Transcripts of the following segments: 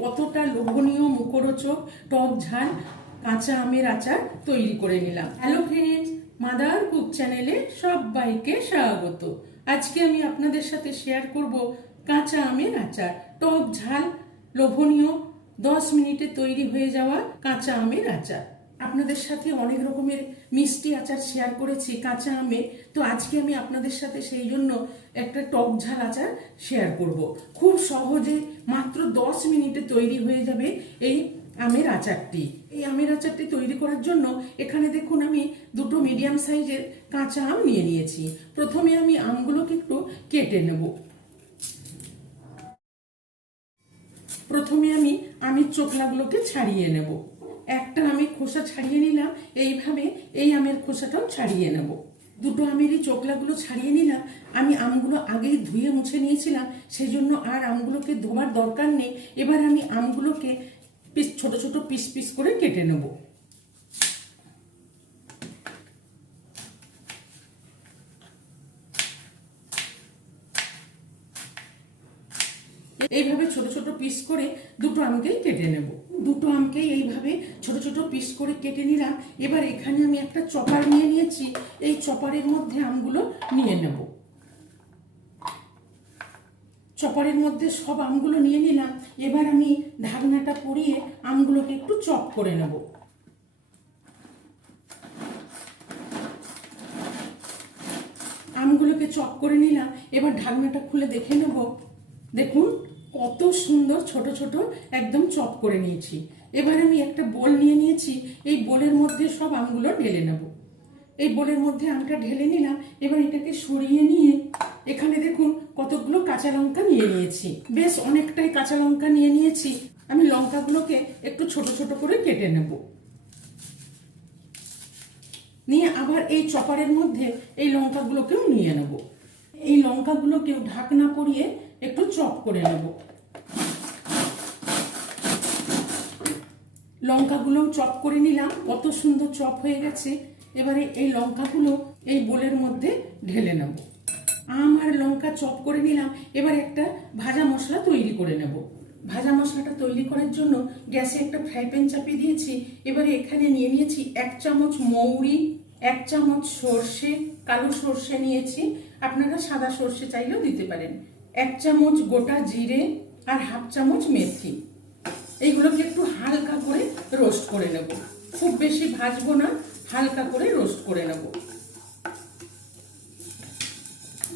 কতটা লোভনীয় মুখরোচক টক ঝাল কাঁচা আমের আচার তৈরি করে নিলাম। হ্যালো ফ্রেন্ডস, মাদার কুক চ্যানেলে সবাইকে স্বাগত। আজকে আমি আপনাদের সাথে শেয়ার করব কাঁচা আমের আচার। টক ঝাল লোভনীয় 10 মিনিটে তৈরি হয়ে যাওয়া কাঁচা আমের আচার। আপনাদের সাথে অনেক রকমের মিষ্টি আচার শেয়ার করেছি কাঁচা আমের, তো আজকে আমি আপনাদের সাথে সেই জন্য একটা টক ঝাল আচার শেয়ার করব। খুব সহজে মাত্র 10 মিনিটে তৈরি হয়ে যাবে এই আমের আচারটি। এই আমের আচারটি তৈরি করার জন্য এখানে দেখুন আমি দুটো মিডিয়াম সাইজের কাঁচা আম নিয়ে নিয়েছি। প্রথমে আমি আমগুলোকে একটু কেটে নেব। প্রথমে আমি আমের চোখলাগুলোকে ছাড়িয়ে নেব। একটা আমের খোসা ছাড়িয়ে নিলাম, এইভাবে এই আমের খোসাটাও ছাড়িয়ে নেব। দুটো আমের এই চোখলাগুলো ছাড়িয়ে নিলাম। আমি আমগুলো আগেই ধুয়ে মুছে নিয়েছিলাম, সেই জন্য আর আমগুলোকে ধোয়ার দরকার নেই। এবার আমি আমগুলোকে ছোট ছোট পিস পিস করে কেটে নেব। এইভাবে ছোট ছোট পিস করে দুটো আমকেই কেটে নেব। দুটো আমকেই এইভাবে ছোট ছোট পিস করে কেটে নিলাম। এবার এখানে আমি একটা চপার নিয়ে নিয়েছি, এই চপারের মধ্যে আমগুলো নিয়ে নেব। চপারের মধ্যে সব আমগুলো নিয়ে নিলাম। এবার আমি ঢাকনাটা পরিয়ে আমগুলোকে একটু চপ করে নেব। আমগুলোকে চপ করে নিলাম। এবার ঢাকনাটা খুলে দেখে নেব। দেখুন কত সুন্দর ছোট ছোট একদম চপ করে নিয়েছি। এবার আমি একটা বোল নিয়ে নিয়েছি, এই বোলের মধ্যে সব আমগুলো ঢেলে নেব। এই বোলের মধ্যে আমটা ঢেলে নিলাম। এবার এটাকে সরিয়ে নিয়ে এখানে দেখুন কতগুলো কাঁচা লঙ্কা নিয়ে নিয়েছি। বেশ অনেকটাই কাঁচা লঙ্কা নিয়ে নিয়েছি। আমি লঙ্কাগুলোকে একটু ছোট ছোট করে কেটে নেব। নিয়ে আবার এই চপারের মধ্যে এই লঙ্কাগুলোকেও নিয়ে নেব। এই লঙ্কাগুলোকেও ঢাকনা পরিয়ে একটু চপ করে নেব। লঙ্কাগুলো চপ করে নিলাম, কত সুন্দর চপ হয়ে গেছে। এবারে এই লঙ্কাগুলো এই বোলের মধ্যে ঢেলে নেব। আম আর লঙ্কা চপ করে নিলাম। এবার একটা ভাজা মশলা তৈরি করে নেব। ভাজা মশলাটা তৈরি করার জন্য গ্যাসে একটা ফ্রাই প্যান চাপিয়ে দিয়েছি। এবারে এখানে নিয়ে নিয়েছি 1 চামচ মৌরি, 1 চামচ সর্ষে, কালো সর্ষে নিয়েছি, আপনারা সাদা সর্ষে চাইলেও দিতে পারেন, 1 চামচ গোটা জিরে আর 1/2 চামচ মেথি। এইগুলোকে একটু হালকা করে রোস্ট করে নেব। খুব বেশি ভাজবো না, হালকা করে রোস্ট করে নেব।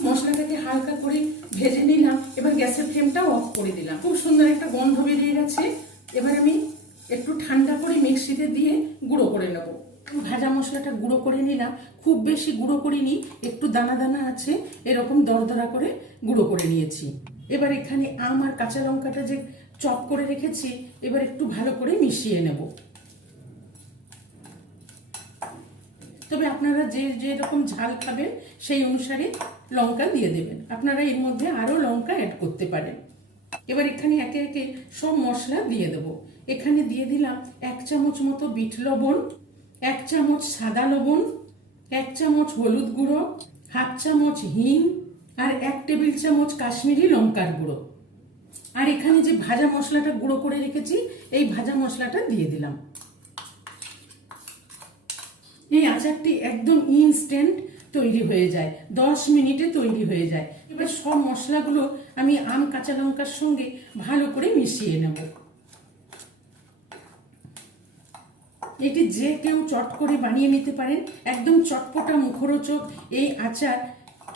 মশলাটাকে হালকা করে ভেজে নিলাম। এবার গ্যাসের ফ্লেমটাও অফ করে দিলাম। খুব সুন্দর একটা গন্ধ বেরিয়ে গেছে। এবার আমি একটু ঠান্ডা করে মিক্সিতে দিয়ে গুঁড়ো করে নেব। ভাজা মশলাটা গুঁড়ো করে নিলাম। খুব বেশি গুঁড়ো করিনি, একটু দানা দানা আছে, এরকম দরদরা করে গুঁড়ো করে নিয়েছি। এবার এখানে আম আর কাঁচা লঙ্কাটা যে চপ করে রেখেছি, এবার একটু ভালো করে মিশিয়ে নেব। তবে আপনারা যে যেরকম ঝাল খাবেন সেই অনুসারে লঙ্কা দিয়ে দেবেন। আপনারা এর মধ্যে আরও লঙ্কা অ্যাড করতে পারেন। এবার এখানে একে একে সব মশলা দিয়ে দেব। এখানে দিয়ে দিলাম 1 চামচ মতো বিট লবণ, 1 চামচ সাদা লবণ, 1 চামচ হলুদ গুঁড়ো, 1/2 চামচ হিং আর 1 টেবিল চামচ কাশ্মীরি লঙ্কার গুঁড়ো। আর এখানে যে ভাজা মশলাটা গুঁড়ো করে রেখেছি, এই ভাজা মশলাটা দিয়ে দিলাম। এই আচারটি একদম ইনস্ট্যান্ট তৈরি হয়ে যায়, 10 মিনিটে তৈরি হয়ে যায়। এবার সব মশলাগুলো আমি আম কাঁচা লঙ্কার সঙ্গে ভালো করে মিশিয়ে নেব। এটি যে কেউ চট করে বানিয়ে নিতে পারেন। একদম চটপটা মুখরোচক এই আচার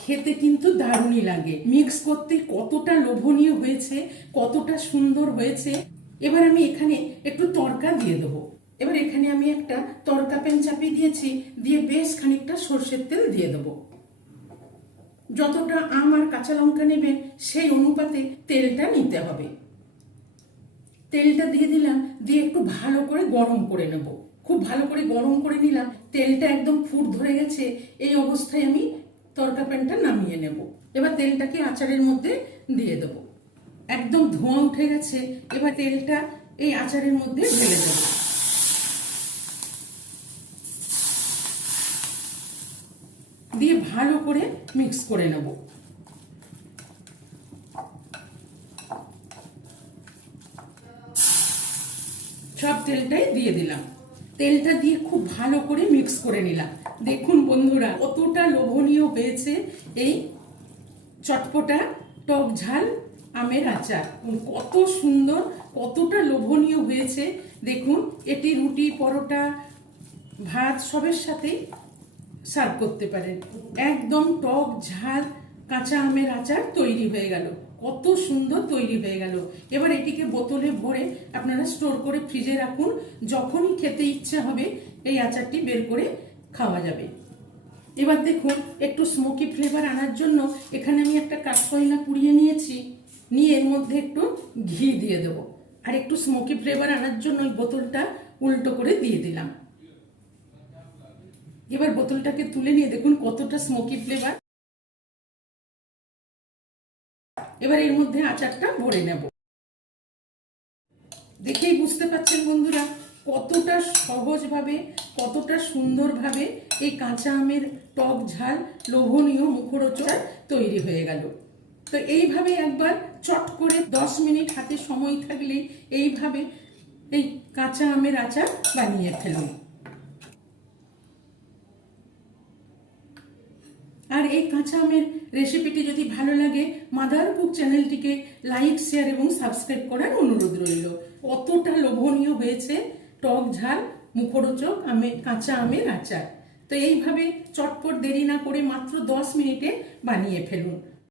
খেতে কিন্তু দারুণই লাগে। মিক্স করতে কতটা লোভনীয় হয়েছে, কতটা সুন্দর হয়েছে। এবার আমি এখানে একটু তড়কা দিয়ে দেবো। এবার এখানে আমি একটা তড়কা প্যান চাপিয়ে দিয়েছি, দিয়ে বেশ খানিকটা সর্ষের তেল দিয়ে দেবো। যতটা আম আর কাঁচা লঙ্কা নেবেন সেই অনুপাতে তেলটা নিতে হবে। তেলটা দিয়ে দিলাম, দিয়ে একটু ভালো করে গরম করে নেব। খুব ভালো করে গরম করে নিলাম। তেলটা একদম ফুট ধরে গেছে। এই অবস্থায় আমি তড়কা প্যানটা নামিয়ে নেব। এবার তেলটাকে আচারের মধ্যে দিয়ে দেব। একদম ধোঁয়া উঠে গেছে। এবার তেলটা এই আচারের মধ্যে ঢেলে দেব। দিয়ে ভালো করে মিক্স করে নেব। সব তেলটাই দিয়ে দিলাম। তেলটা দিয়ে খুব ভালো করে মিক্স করে নিলাম। দেখুন বন্ধুরা, কতটা লোভনীয় হয়েছে এই চটপটা টক ঝাল আমের আচার। কত সুন্দর, কতটা লোভনীয় হয়েছে দেখুন। এটি রুটি, পরোটা, ভাত সবের সাথেই সার্ভ করতে পারেন। একদম টক ঝাল কাঁচা আমের আচার তৈরি হয়ে গেল। কত সুন্দর তৈরি হয়ে গেল। এবার এটিকে বোতলে ভরে আপনারা স্টোর করে ফ্রিজে রাখুন। যখনই খেতে ইচ্ছে হবে এই আচারটি বের করে খাওয়া যাবে। এবার দেখুন, একটু স্মোকি ফ্লেভার আনার জন্য এখানে আমি একটা কাঠকয়লা পুড়িয়ে নিয়েছি। নিয়ে এর মধ্যে একটু ঘি দিয়ে দেবো। আর একটু স্মোকি ফ্লেভার আনার জন্য ওই বোতলটা উল্টো করে দিয়ে দিলাম। এবার বোতলটাকে তুলে নিয়ে দেখুন কতটা স্মোকি ফ্লেভার। এবার এর মধ্যে আচারটা ভরে নেব। দেখেই বুঝতে পারছেন বন্ধুরা, কতটা সহজভাবে, কতটা সুন্দরভাবে এই কাঁচা আমের টক ঝাল লোভনীয় মুখরোচক তৈরি হয়ে গেল। তো এইভাবে একবার চট করে 10 মিনিট হাতে সময় থাকলেই এইভাবে এই কাঁচা আমের আচার বানিয়ে ফেলুন। আর এই কাঁচা আমের রেসিপিটি যদি ভালো লাগে, মাদার কুক চ্যানেলটিকে লাইক, শেয়ার এবং সাবস্ক্রাইব করার অনুরোধ রইল। কতটা লোভনীয় হয়েছে টক ঝাল মুখরোচক কাঁচা আমের আচার। তো এইভাবে চটপট দেরি না করে মাত্র 10 মিনিটে বানিয়ে ফেলুন।